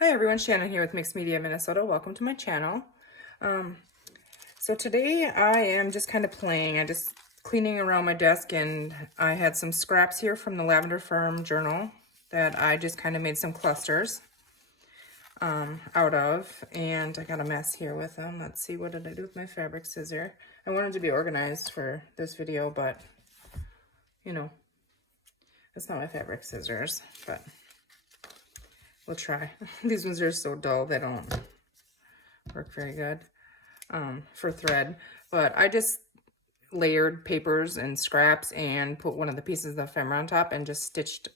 Hi everyone, Shannon here with Mixed Media Minnesota. Welcome to my channel. So today I am just kind of playing. I just cleaning around my desk, and I had some scraps here from the Lavender Farm journal that I just kind of made some clusters out of, and I got a mess here with them. Let's see, what did I do with my fabric scissor? I wanted to be organized for this video, but you know, it's not my fabric scissors, but we'll try. These ones are so dull, they don't work very good for thread. But I just layered papers and scraps and put one of the pieces of ephemera on top and just stitched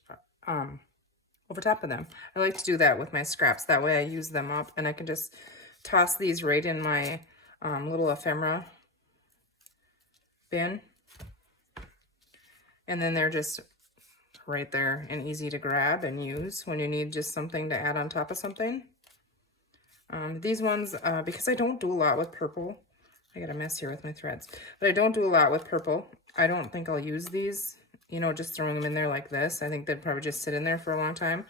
over top of them. I like to do that with my scraps. That way I use them up, and I can just toss these right in my little ephemera bin. And then they're just right there and easy to grab and use when you need just something to add on top of something. These ones, because I don't do a lot with purple, I got a mess here with my threads, but I don't do a lot with purple. I don't think I'll use these, you know, just throwing them in there like this. I think they'd probably just sit in there for a long time.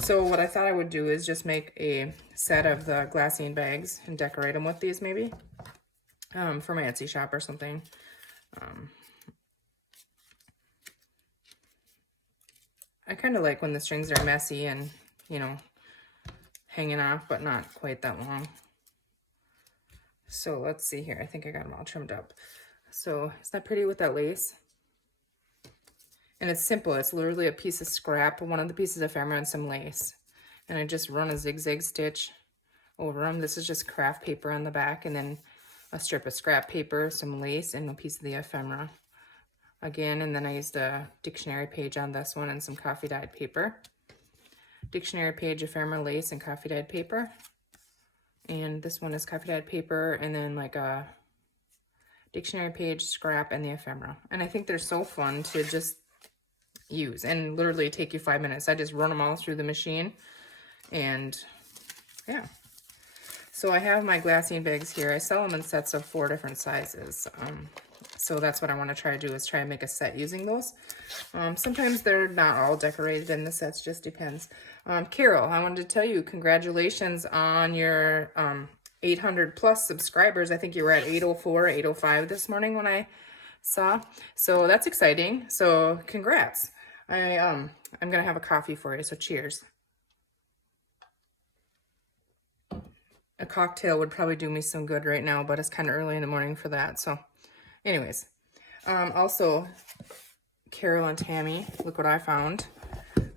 So what I thought I would do is just make a set of the glassine bags and decorate them with these maybe for my Etsy shop or something. I kind of like when the strings are messy and, you know, hanging off, but not quite that long. So let's see here. I think I got them all trimmed up. So is that pretty with that lace? And it's simple. It's literally a piece of scrap, one of the pieces of ephemera, and some lace. And I just run a zigzag stitch over them. This is just craft paper on the back, and then a strip of scrap paper, some lace, and a piece of the ephemera. Again, and then I used a dictionary page on this one and some coffee dyed paper. Dictionary page, ephemera, lace, and coffee dyed paper. And this one is coffee dyed paper, and then like a dictionary page, scrap, and the ephemera. And I think they're so fun to just use, and literally take you 5 minutes. I just run them all through the machine, and yeah. So I have my glassine bags here. I sell them in sets of 4 different sizes. So that's what I want to try to do, is try and make a set using those. Sometimes they're not all decorated in the sets, just depends. Carol, I wanted to tell you congratulations on your 800 plus subscribers. I think you were at 804, 805 this morning when I saw. So that's exciting. So congrats. I'm gonna have a coffee for you, so cheers. A cocktail would probably do me some good right now, but it's kind of early in the morning for that. So anyways, also, Carol and Tammy, look what I found.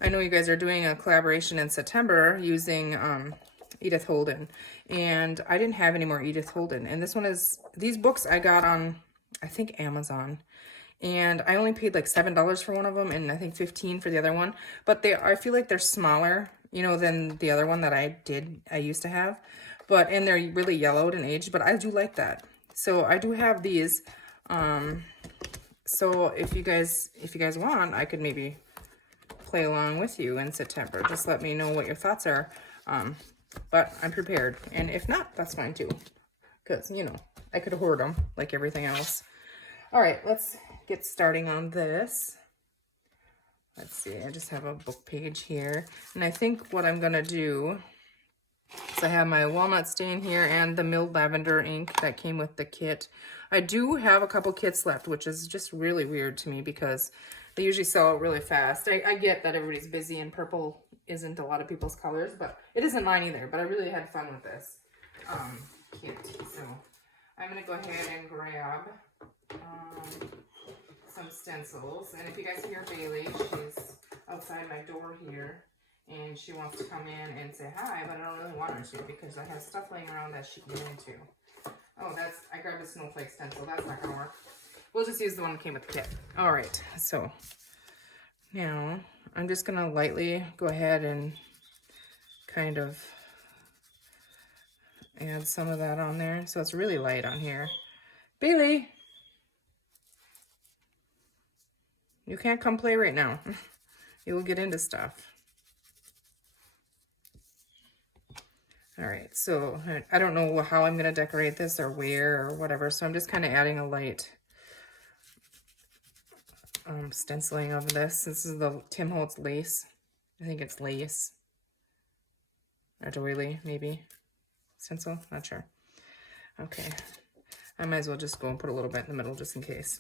I know you guys are doing a collaboration in September using Edith Holden, and I didn't have any more Edith Holden. And this one is, these books I got on, I think, Amazon. And I only paid like $7 for one of them, and I think $15 for the other one. But I feel like they're smaller, you know, than the other one that I used to have. And they're really yellowed and aged, but I do like that. So I do have these. So if you guys want, I could maybe play along with you in September. Just let me know what your thoughts are. But I'm prepared. And if not, that's fine too. Because, you know, I could hoard them like everything else. All right, let's get starting on this. Let's see, I just have a book page here. And I think what I'm going to do is I have my Walnut Stain here and the milled lavender ink that came with the kit. I do have a couple kits left, which is just really weird to me because they usually sell out really fast. I get that everybody's busy and purple isn't a lot of people's colors, but it isn't mine either. But I really had fun with this kit. So I'm going to go ahead and grab some stencils. And if you guys hear Bailey, she's outside my door here. And she wants to come in and say hi, but I don't really want her to because I have stuff laying around that she can get into. Oh, I grabbed a snowflake stencil. That's not going to work. We'll just use the one that came with the kit. All right, so now I'm just going to lightly go ahead and kind of add some of that on there. So it's really light on here. Bailey, you can't come play right now. You will get into stuff. All right, so I don't know how I'm going to decorate this or where or whatever, so I'm just kind of adding a light stenciling of this. This is the Tim Holtz lace. I think it's lace. or doily, maybe. Stencil, not sure. Okay, I might as well just go and put a little bit in the middle just in case.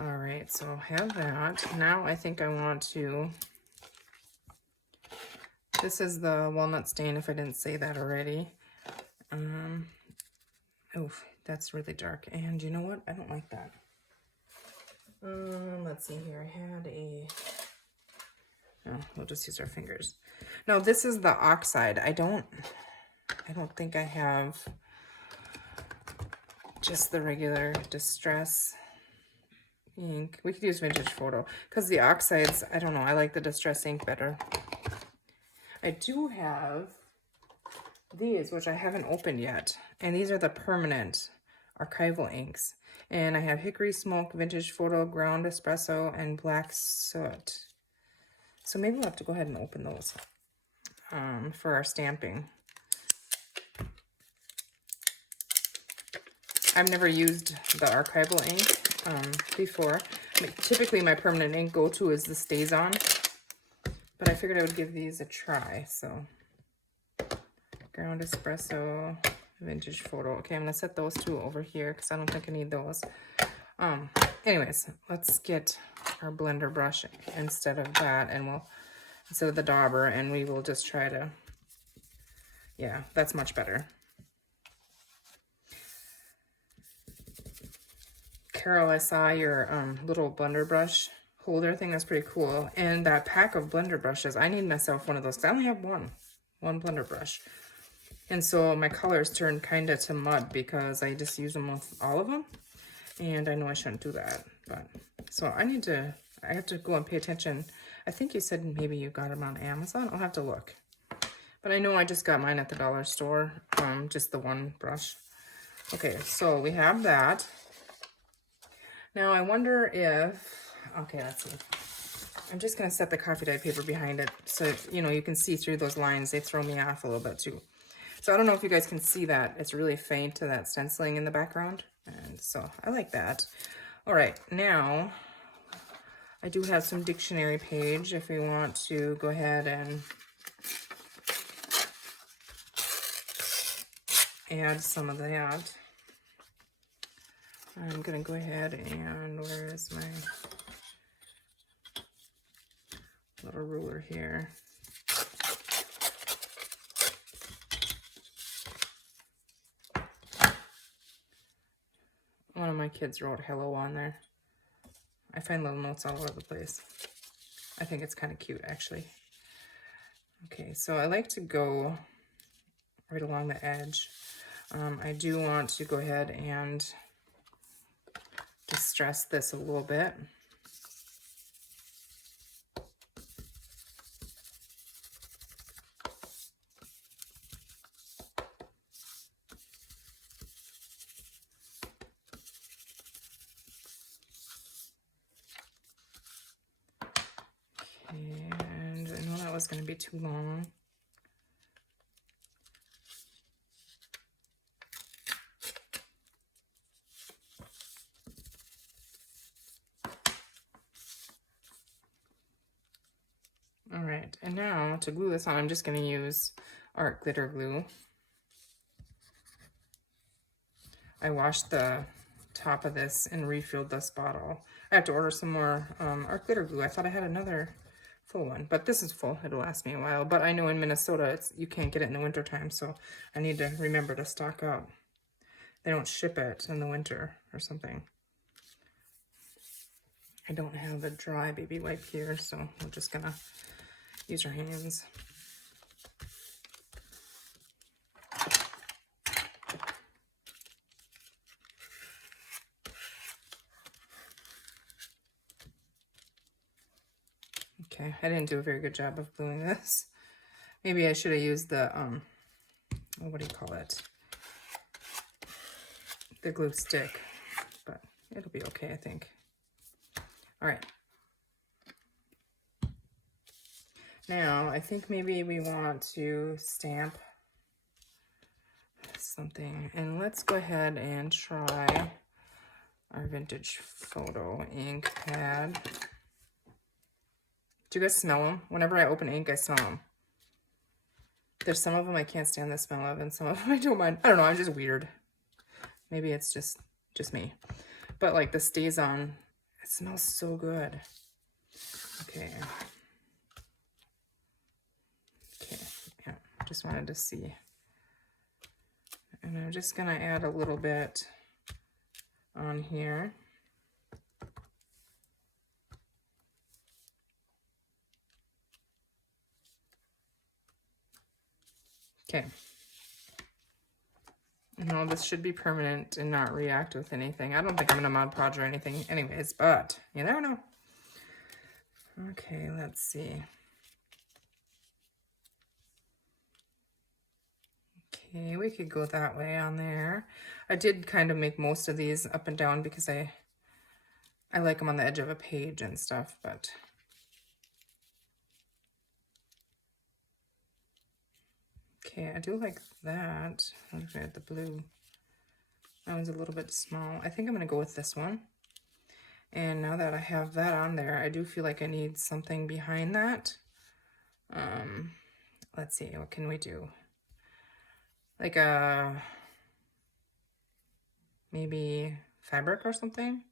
All right, so I have that. Now I think I want to, this is the Walnut Stain, if I didn't say that already. Oh, that's really dark. And you know what? I don't like that. Let's see here. I had a, oh, we'll just use our fingers. No, this is the Oxide. I don't think I have just the regular Distress ink. We could use Vintage Photo because the Oxides, I don't know, I like the Distress ink better. I do have these, which I haven't opened yet, and these are the permanent Archival inks. And I have Hickory Smoke, Vintage Photo, Ground Espresso, and Black Soot. So maybe we'll have to go ahead and open those for our stamping. I've never used the Archival ink before. Typically my permanent ink go-to is the Stays On, but I figured I would give these a try. So Ground Espresso, Vintage Photo. Okay, I'm gonna set those two over here because I don't think I need those. Anyways, let's get our blender brush instead of that, and instead of the dauber, and we will just try to, yeah, that's much better. Carol, I saw your little blender brush holder thing. That's pretty cool. And that pack of blender brushes, I need myself one of those. I only have one blender brush. And so my colors turn kind of to mud because I just use them with all of them. And I know I shouldn't do that. But so I have to go and pay attention. I think you said maybe you got them on Amazon. I'll have to look. But I know I just got mine at the dollar store. Just the one brush. Okay, so we have that. Now I wonder if, okay, let's see. I'm just gonna set the coffee dyed paper behind it so, you know, you can see through those lines. They throw me off a little bit too. So I don't know if you guys can see that. It's really faint to that stenciling in the background. And so I like that. All right, now I do have some dictionary page if we want to go ahead and add some of that. I'm gonna go ahead and, where is my little ruler here? One of my kids wrote hello on there. I find little notes all over the place. I think it's kind of cute, actually. Okay, so I like to go right along the edge. I do want to go ahead and distress this a little bit. And I know that was going to be too long. All right, and now to glue this on, I'm just going to use art glitter glue. I washed the top of this and refilled this bottle. I have to order some more art glitter glue. I thought I had another full one, but this is full. It'll last me a while. But I know in Minnesota, you can't get it in the wintertime, so I need to remember to stock up. They don't ship it in the winter or something. I don't have a dry baby wipe here, so we're just gonna use our hands. Okay, I didn't do a very good job of gluing this. Maybe I should have used the, what do you call it? The glue stick, but it'll be okay, I think. All right. Now, I think maybe we want to stamp something. And let's go ahead and try our Vintage Photo ink pad. Do you guys smell them? Whenever I open ink, I smell them. There's some of them I can't stand the smell of, and some of them I don't mind. I don't know, I'm just weird. Maybe it's just me. But like the Stays On, it smells so good. Okay. Okay, yeah, just wanted to see. And I'm just gonna add a little bit on here. Okay. No, this should be permanent and not react with anything. I don't think I'm gonna Mod Podge or anything anyways, but you never know. Okay, let's see. Okay, we could go that way on there. I did kind of make most of these up and down because I like them on the edge of a page and stuff, but okay, I do like that. I'm looking at the blue. That one's a little bit small. I think I'm gonna go with this one. And now that I have that on there, I do feel like I need something behind that. Let's see, what can we do? Like a, maybe fabric or something?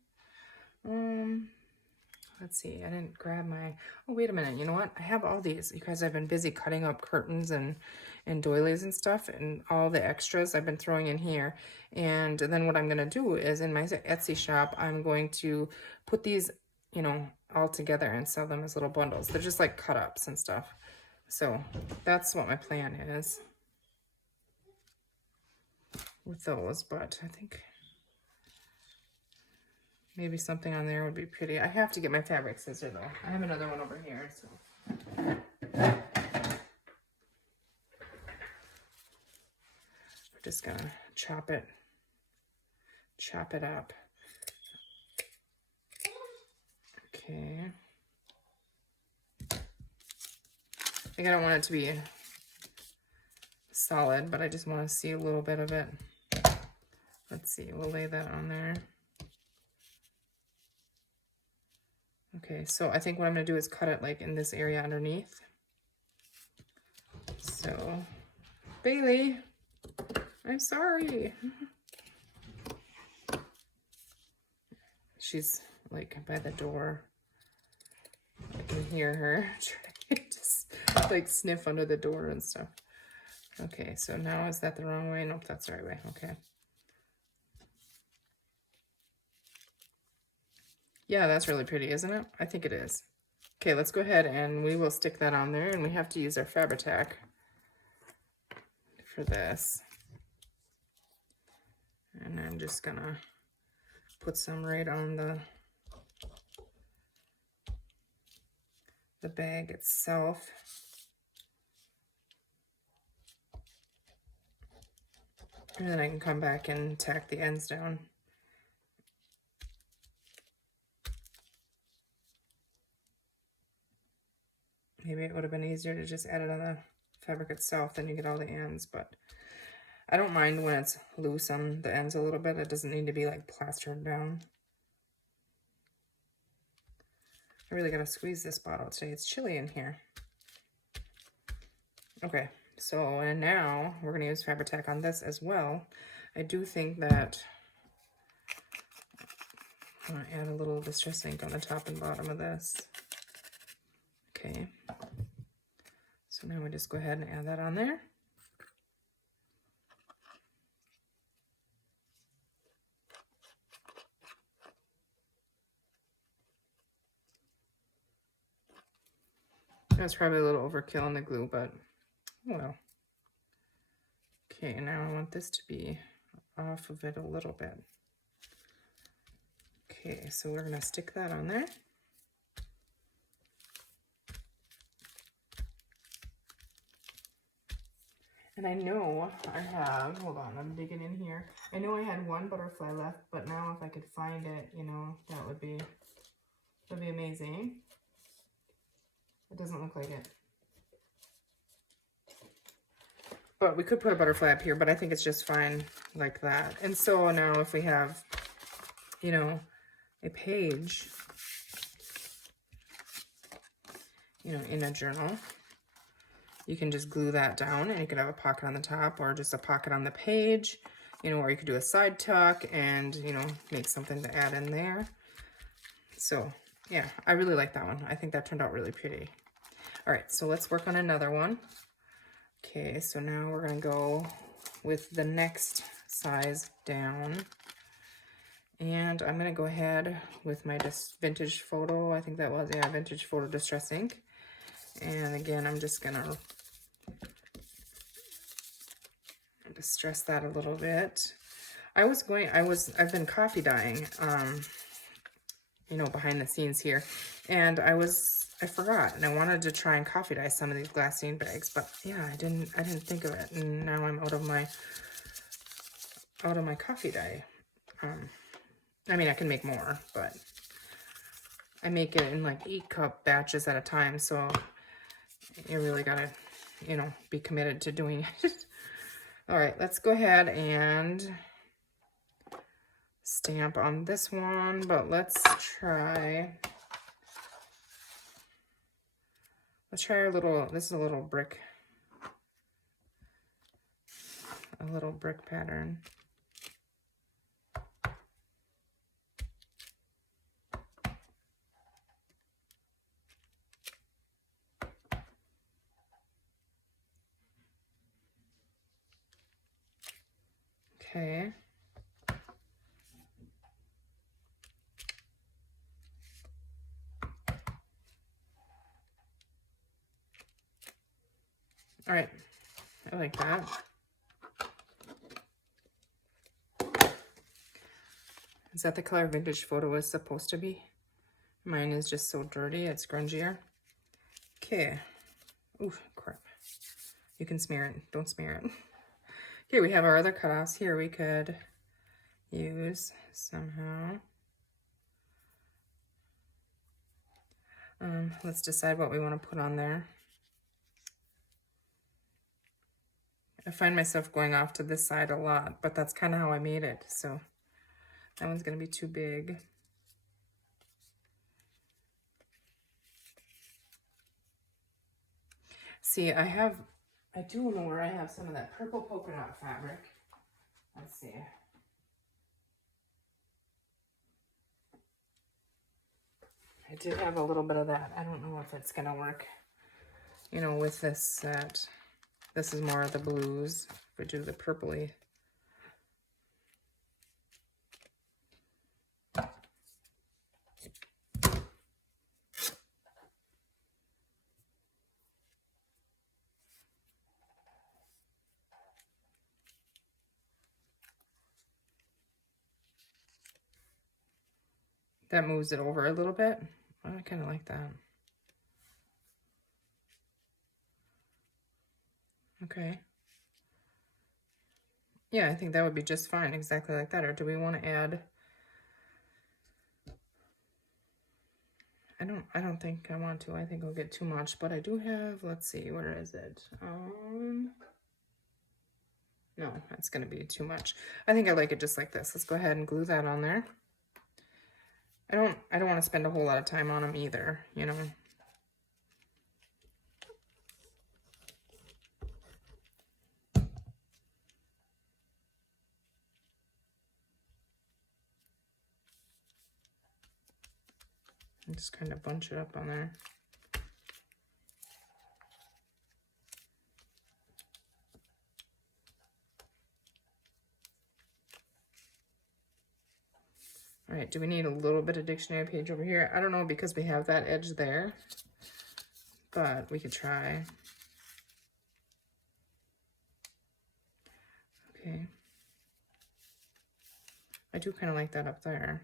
Let's see, I didn't grab my, oh, wait a minute, you know what? I have all these because I've been busy cutting up curtains and doilies and stuff, and all the extras I've been throwing in here. And then what I'm gonna do is in my Etsy shop, I'm going to put these, you know, all together and sell them as little bundles. They're just like cut ups and stuff. So that's what my plan is with those, but I think maybe something on there would be pretty. I have to get my fabric scissor though. I have another one over here, so. We're just gonna chop it up. Okay. I think I don't want it to be solid, but I just want to see a little bit of it. Let's see, we'll lay that on there. Okay, so I think what I'm gonna do is cut it like in this area underneath. So, Bailey, I'm sorry. She's like by the door. I can hear her trying to just like sniff under the door and stuff. Okay, so now is that the wrong way? Nope, that's the right way. Okay. Yeah, that's really pretty, isn't it? I think it is. Okay, let's go ahead and we will stick that on there, and we have to use our Fabri-Tac for this. And I'm just gonna put some right on the bag itself. And then I can come back and tack the ends down. Maybe it would have been easier to just add it on the fabric itself, then you get all the ends, but I don't mind when it's loose on the ends a little bit. It doesn't need to be like plastered down. I really gotta squeeze this bottle today. It's chilly in here. Okay, so and now we're gonna use Fabri-Tac on this as well. I do think that I'm gonna add a little distress ink on the top and bottom of this. Okay, so now we just go ahead and add that on there. That's probably a little overkill on the glue, but oh well. Okay, now I want this to be off of it a little bit. Okay, so we're gonna stick that on there. And I know I have, hold on, I'm digging in here. I know I had one butterfly left, but now if I could find it, you know, that would be amazing. It doesn't look like it. But we could put a butterfly up here, but I think it's just fine like that. And so now if we have, you know, a page, you know, in a journal, you can just glue that down, and you could have a pocket on the top or just a pocket on the page, you know, or you could do a side tuck and, you know, make something to add in there. So yeah, I really like that one. I think that turned out really pretty. All right, so let's work on another one. Okay, so now we're gonna go with the next size down. And I'm gonna go ahead with my vintage photo. I think that was, yeah, vintage photo distress ink. And again, I'm just gonna distress that a little bit. I've been coffee dyeing, you know, behind the scenes here. And I forgot, and I wanted to try and coffee dye some of these glassine bags, but yeah, I didn't think of it. And now I'm out of my coffee dye. I mean, I can make more, but I make it in like 8-cup batches at a time. So you really gotta, you know, be committed to doing it. All right, let's go ahead and stamp on this one, but let's try a little, this is a little brick pattern. Okay. All right, I like that. Is that the color vintage photo is supposed to be? Mine is just so dirty, it's grungier. Okay. Ooh, crap. You can smear it, don't smear it. Here we have our other cutoffs. Here we could use somehow. Let's decide what we want to put on there. I find myself going off to this side a lot, but that's kind of how I made it. So that one's going to be too big. See, I do know where I have some of that purple polka dot fabric. Let's see. I did have a little bit of that. I don't know if it's gonna work, you know, with this set. This is more of the blues. If we do the purpley. That moves it over a little bit. I kind of like that. Okay. Yeah, I think that would be just fine, exactly like that. Or do we want to add? I don't think I want to. I think I'll get too much, but I do have, let's see, where is it? No, that's going to be too much. I think I like it just like this. Let's go ahead and glue that on there. I don't want to spend a whole lot of time on them either, you know. And just kind of bunch it up on there. All right, do we need a little bit of dictionary page over here? I don't know, because we have that edge there, but we could try. Okay. I do kind of like that up there.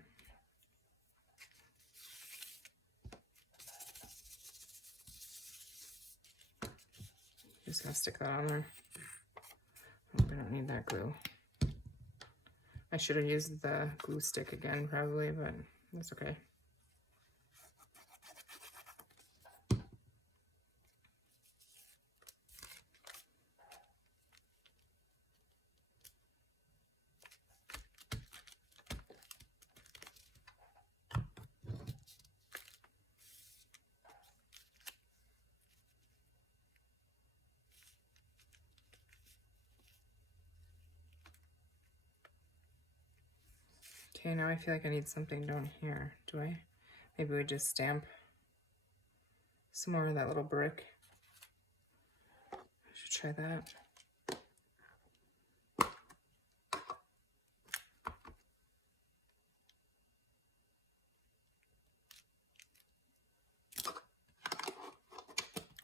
Just gonna stick that on there. Oh, we don't need that glue. I should have used the glue stick again, probably, but that's okay. Okay, now I feel like I need something down here. Do I? Maybe we just stamp some more of that little brick. I should try that.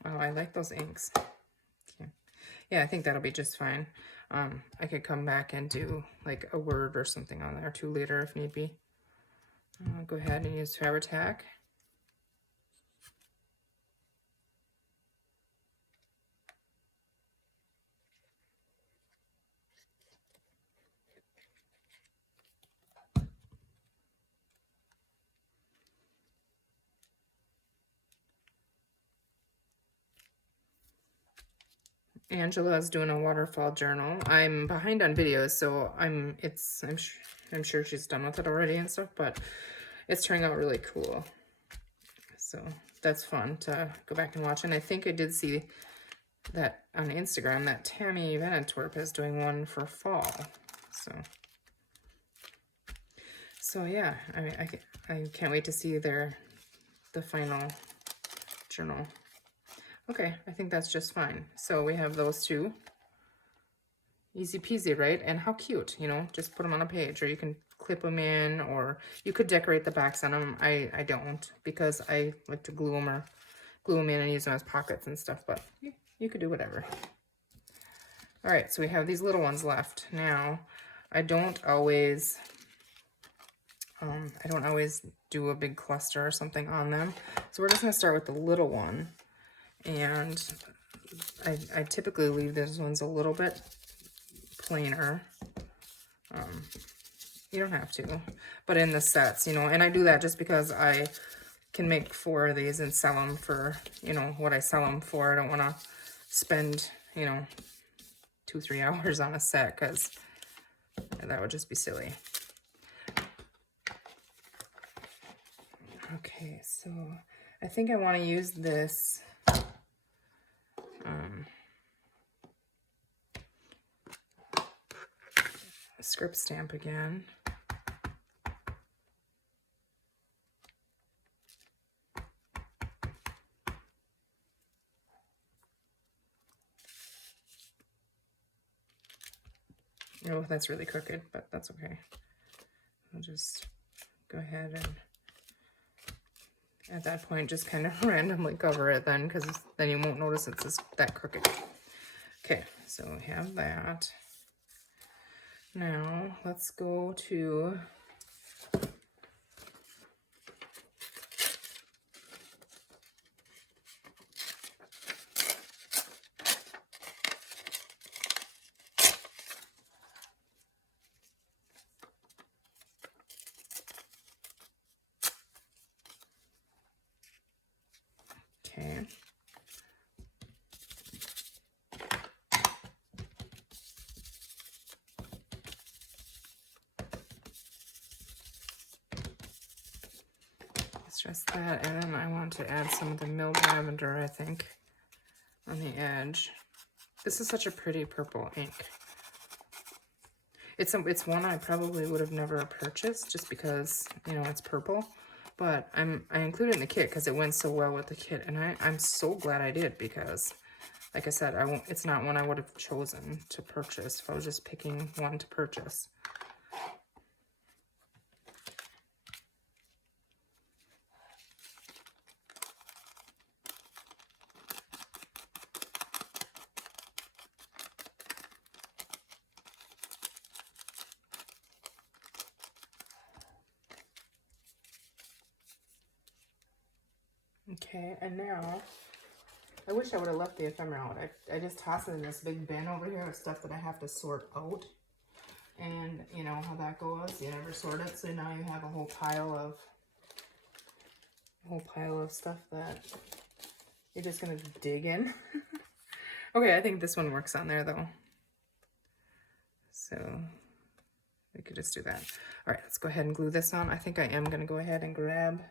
Oh, I like those inks. Okay. Yeah, I think that'll be just fine. I could come back and do like a word or something on there too later if need be. I'll go ahead and use Fabri-Tac. Angela's doing a waterfall journal. I'm behind on videos, so I'm sure she's done with it already and stuff, but it's turning out really cool. So that's fun to go back and watch. And I think I did see that on Instagram that Tammy Venetwerp is doing one for fall. So yeah, I mean, I can't wait to see the final journal. Okay, I think that's just fine. So we have those two. Easy peasy, right? And how cute, you know, just put them on a page, or you can clip them in, or you could decorate the backs on them. I don't, because I like to glue them in and use them as pockets and stuff, but you could do whatever. All right, so we have these little ones left. Now, I don't always do a big cluster or something on them. So we're just gonna start with the little one. And I typically leave those ones a little bit plainer. You don't have to, but in the sets, you know, and I do that just because I can make 4 of these and sell them for, you know, what I sell them for. I don't want to spend, you know, 2-3 hours on a set, because that would just be silly. Okay, so I think I want to use this script stamp again. Oh, that's really crooked, but that's okay. I'll just go ahead and at that point just kind of randomly cover it then, because then you won't notice it's that crooked. Okay, so we have that. Now let's go to okay. Just that, and then I want to add some of the milled lavender, I think, on the edge. This is such a pretty purple ink. It's one I probably would have never purchased just because, you know, it's purple, but I included it in the kit because it went so well with the kit, and I'm so glad I did, because, like I said, it's not one I would have chosen to purchase if I was just picking one to purchase. Okay, and now, I wish I would have left the ephemera out. I just toss it in this big bin over here of stuff that I have to sort out. And you know how that goes, you never sort it, so now you have a whole pile of stuff that you're just gonna dig in. Okay, I think this one works on there though. So we could just do that. All right, let's go ahead and glue this on. I think I am gonna go ahead and grab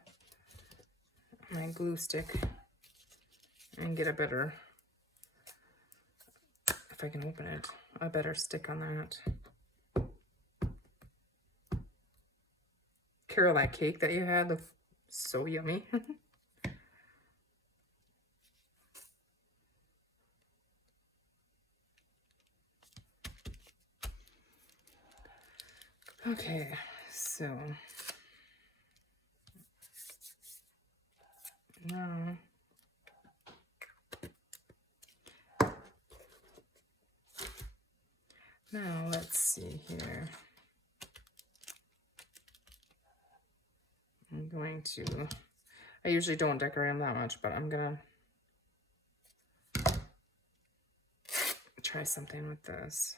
my glue stick and get a better, if I can open it, a better stick on that. Carol, that cake that you had looked so yummy. Okay, so now let's see here. I'm going to, I usually don't decorate them that much, but I'm gonna try something with this.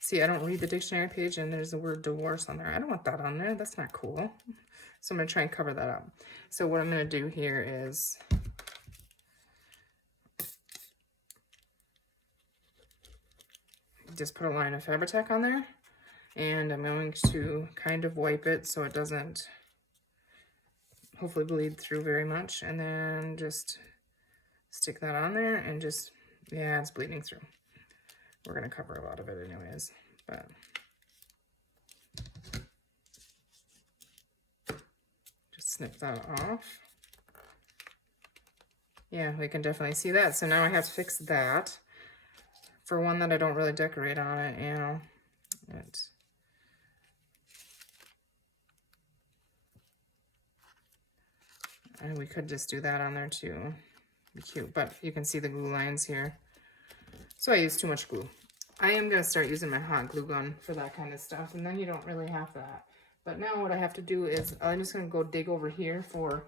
See, I don't read the dictionary page and there's the word divorce on there. I don't want that on there. That's not cool. So I'm going to try and cover that up. So what I'm going to do here is just put a line of Fabri-Tac on there. And I'm going to kind of wipe it so it doesn't hopefully bleed through very much. And then just stick that on there and just, yeah, it's bleeding through. We're going to cover a lot of it anyways, but just snip that off. Yeah, we can definitely see that. So now I have to fix that for one that I don't really decorate on it, you know. And we could just do that on there too. Be cute, but you can see the glue lines here. So I use too much glue. I am going to start using my hot glue gun for that kind of stuff, and then you don't really have that. But now what I have to do is I'm just going to go dig over here for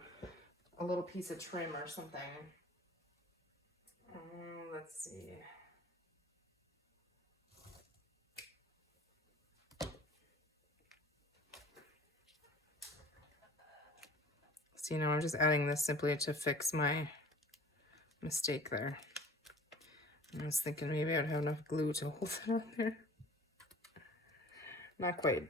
a little piece of trim or something. Let's see. So, you know, I'm just adding this simply to fix my mistake there. I was thinking maybe I'd have enough glue to hold it on there. Not quite.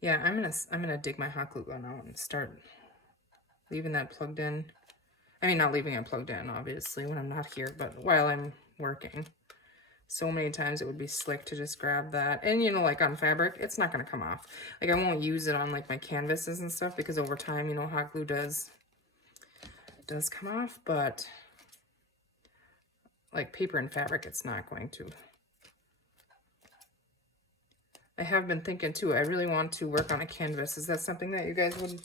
Yeah, I'm gonna dig my hot glue gun out and start leaving that plugged in. I mean, not leaving it plugged in, obviously, when I'm not here, but while I'm working. So many times it would be slick to just grab that. And, you know, like on fabric, it's not going to come off. Like, I won't use it on, like, my canvases and stuff because over time, you know, hot glue does come off. But, like, paper and fabric, it's not going to. I have been thinking, too, I really want to work on a canvas. Is that something that you guys would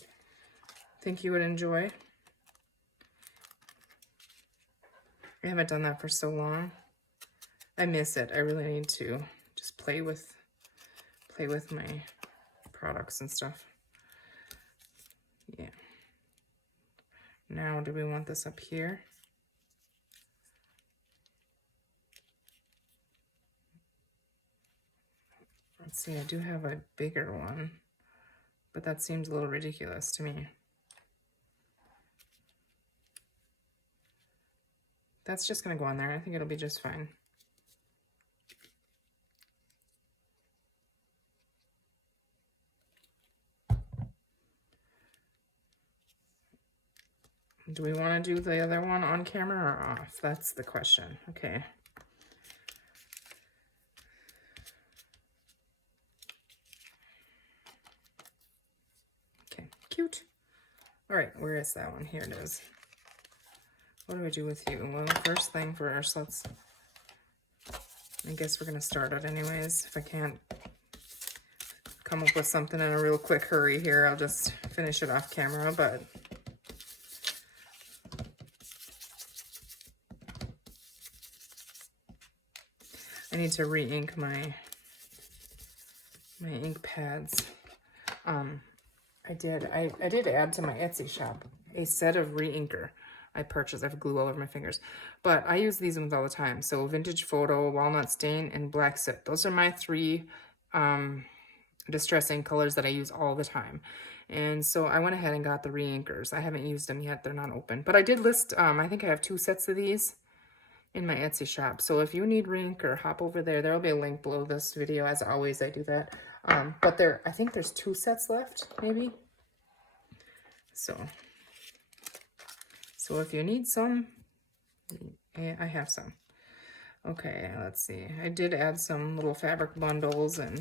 think you would enjoy? I haven't done that for so long. I miss it. I really need to just play with my products and stuff. Yeah. Now, do we want this up here? Let's see, I do have a bigger one, but that seems a little ridiculous to me. That's just gonna go on there. I think it'll be just fine. Do we want to do the other one on camera or off? That's the question. Okay. Okay, cute. All right, where is that one? Here it is. What do we do with you? Well, first thing first, I guess we're going to start it anyways. If I can't come up with something in a real quick hurry here, I'll just finish it off camera, but I need to re-ink my ink pads. I did add to my Etsy shop a set of re-inker. I purchased. I have glue all over my fingers, but I use these ones all the time. So Vintage Photo, Walnut Stain, and Black Soot. Those are my three distressing colors that I use all the time. And so I went ahead and got the re-inkers. I haven't used them yet. They're not open, but I did list, I think I have 2 sets of these. in my Etsy shop. So if you need Rink or hop over there, there'll be a link below this video. As always, I do that. But I think there's 2 sets left, maybe. So if you need some, I have some. Okay, let's see. I did add some little fabric bundles or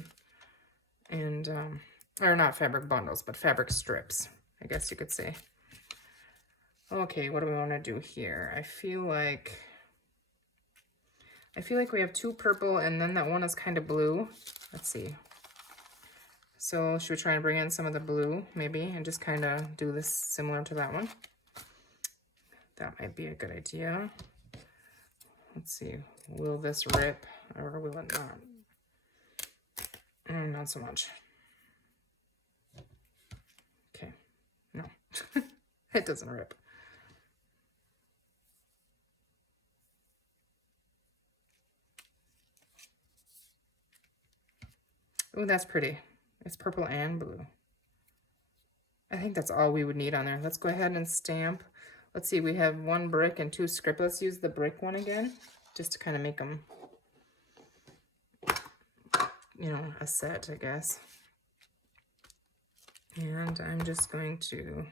not fabric bundles, but fabric strips, I guess you could say. Okay, what do we want to do here? I feel like we have 2 purple and then that one is kind of blue. Let's see. So should we try and bring in some of the blue maybe and just kind of do this similar to that one? That might be a good idea. Let's see. Will this rip or will it not? Not so much. Okay. No. It doesn't rip. Oh, that's pretty. It's purple and blue. I think that's all we would need on there. Let's go ahead and stamp. Let's see, we have 1 brick and 2 script. Let's use the brick one again, just to kind of make them, you know, a set, I guess. And I'm just going to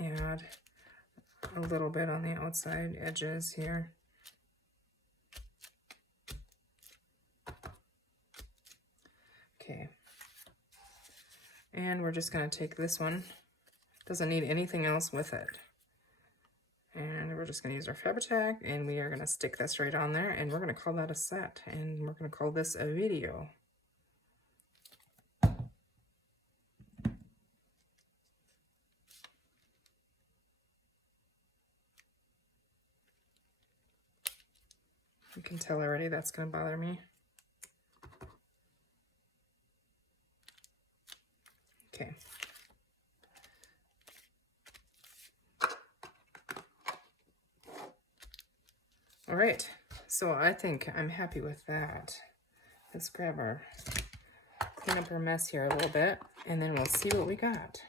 add a little bit on the outside edges here. Okay. And we're just going to take this one. Doesn't need anything else with it. And we're just going to use our Fabri-Tac and we are going to stick this right on there and we're going to call that a set and we're going to call this a video. You can tell already that's going to bother me. Okay. All right, so I think I'm happy with that. Let's grab clean up our mess here a little bit, and then we'll see what we got.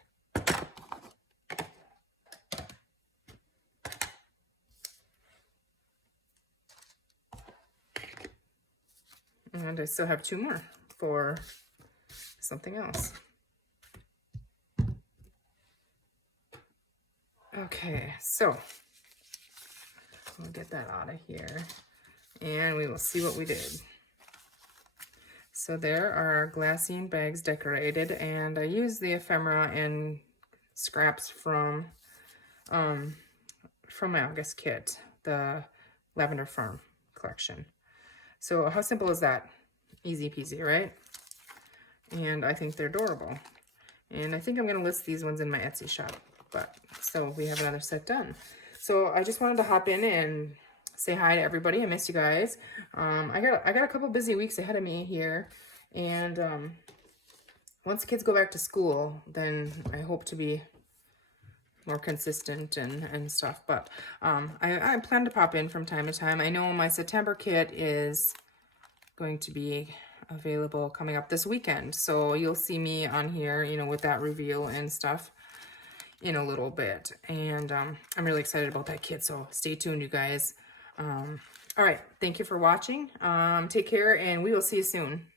And I still have 2 more for something else. Okay, so we'll get that out of here and we will see what we did. So there are our glassine bags decorated and I used the ephemera and scraps from my August kit, the Lavender Farm collection. So how simple is that? Easy peasy, right? And I think they're adorable. And I think I'm going to list these ones in my Etsy shop. But so we have another set done. So I just wanted to hop in and say hi to everybody. I miss you guys. I got a couple busy weeks ahead of me here, and once the kids go back to school, then I hope to be more consistent and stuff. But I plan to pop in from time to time. I know my September kit is going to be available coming up this weekend, so you'll see me on here, you know, with that reveal and stuff in a little bit. And I'm really excited about that kit, so stay tuned, you guys. All right, thank you for watching. Take care, and we will see you soon.